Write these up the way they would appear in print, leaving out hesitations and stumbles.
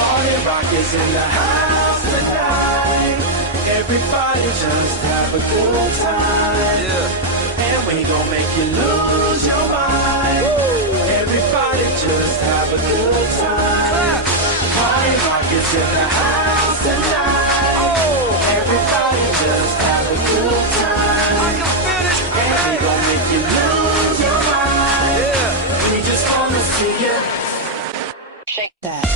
Party rock is in the house tonight. Everybody just have a good time. Yeah. And we gon' make you lose your mind. Woo. Everybody just have a good time. Party rock is in the house tonight. Oh. Everybody just have a good time. I can feel it. And we gon' make you lose your mind. Yeah. We just wanna see you shake that.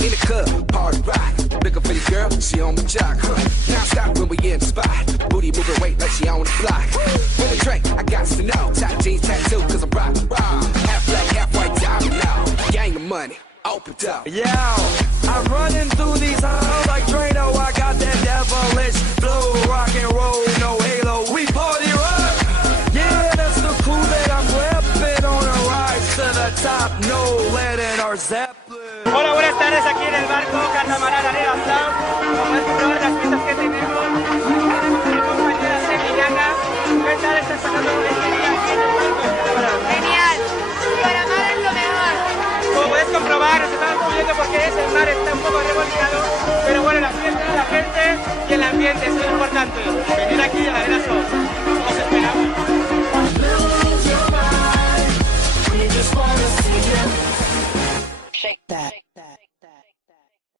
In the club, party rock. Looking for the girl, she on the jock. Now stop when we in the spot. Booty moving weight like she on the block. With a drink, I got to know. Top jeans tattoo, cause I'm rock. Half black, half white, diamond now. Gang of money, open up. Yeah, I'm running through these halls like Drano. I got that devilish flow, rock and roll, no halo. We party rock. Yeah, that's the crew that I'm repping on a rise to the top. No lead in our Zeppelin. Hola, buenas tardes aquí en el barco Catamaran Arena Club. Como podéis comprobar las pistas que tenemos, mi compañera Semillana. ¿Qué tal estás pasando este día aquí en el barco Catamaran? Genial, para mar es lo mejor. Como podéis comprobar, nos estamos moviendo porque el mar está un poco revolcado, pero bueno, la fiesta, la gente y el ambiente es muy importante. Venir aquí a la Arena Show.